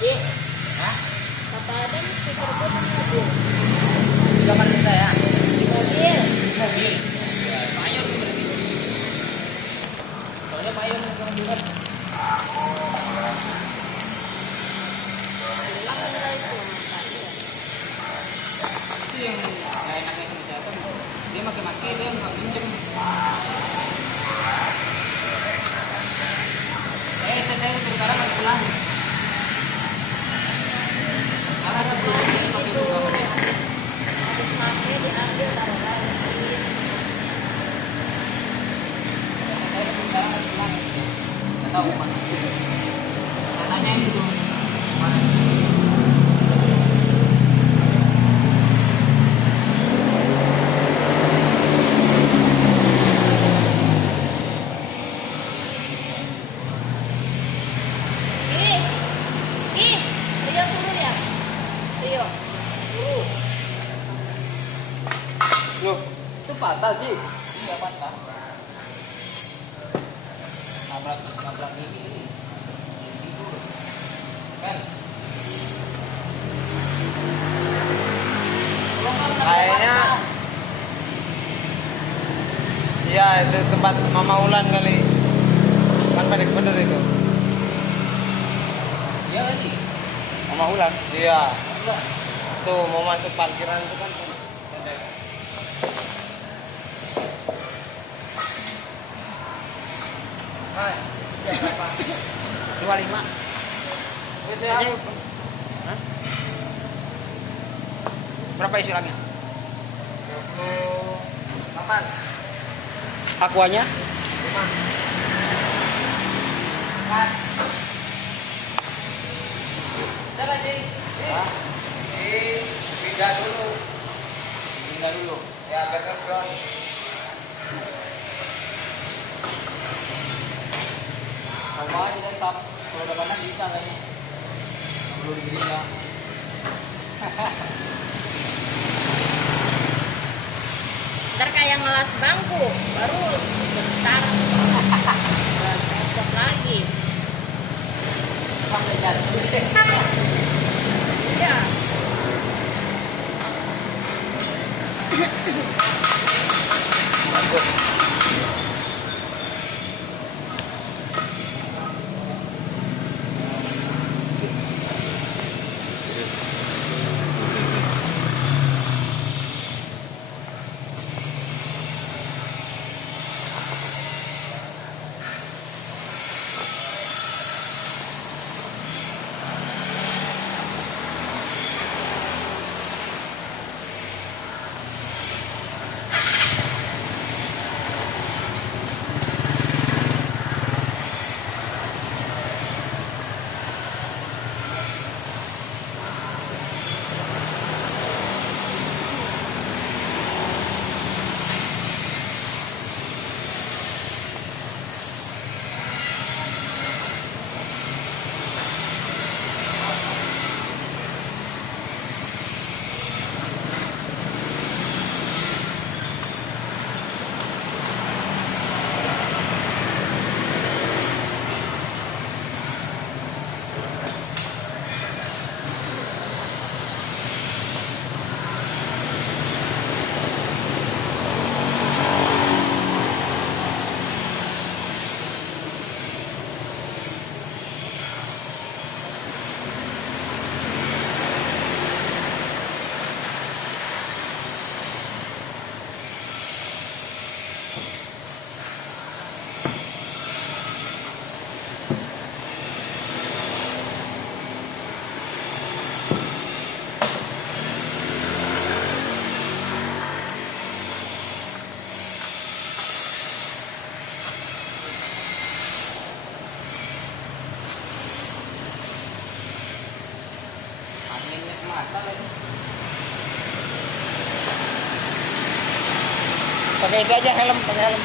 Iya. Hah? Papa Adam stiker gue di mobil. Di kamar kita ya? Di mobil. Di mobil? Ya, mayor tuh berarti. Soalnya mayor yang kurang juga. Bilang enggak itu. Itu yang gak enaknya sama siapa gitu. Dia maki-maki, dia nggak pinjem. Saya sekarang harus pulang. Karena sebelumnya ini pakai juga pakai. Habis pakai diambil taruh lagi. Saya sekarang harus pulang. Nggak tahu mana. Katanya itu mana? Rio turun ya? Rio. Loh, itu patah sih. Iya patah. Nabrak ini. Kan? Kayaknya. Iya, itu tempat Mama Ulan kali. Kan bener itu. Iya kali. Mama Ulan. Iya. Tuh mau masuk parkiran itu kan. Hai, berapa? 25. Ini berapa isi lagi? 28. Aquanya? 5. Kan. Udah kan, Jing? Pindah dulu. Ya, biar kebron. Sama aja tetap. Kalau udah panas bisa kayaknya. Perlu digini ya. Ntar kayak ngelas bangku, baru bentar. Besok lagi. Sampai jatuh. Iya. Bagus. Pakai itu aja helm, pakai helm.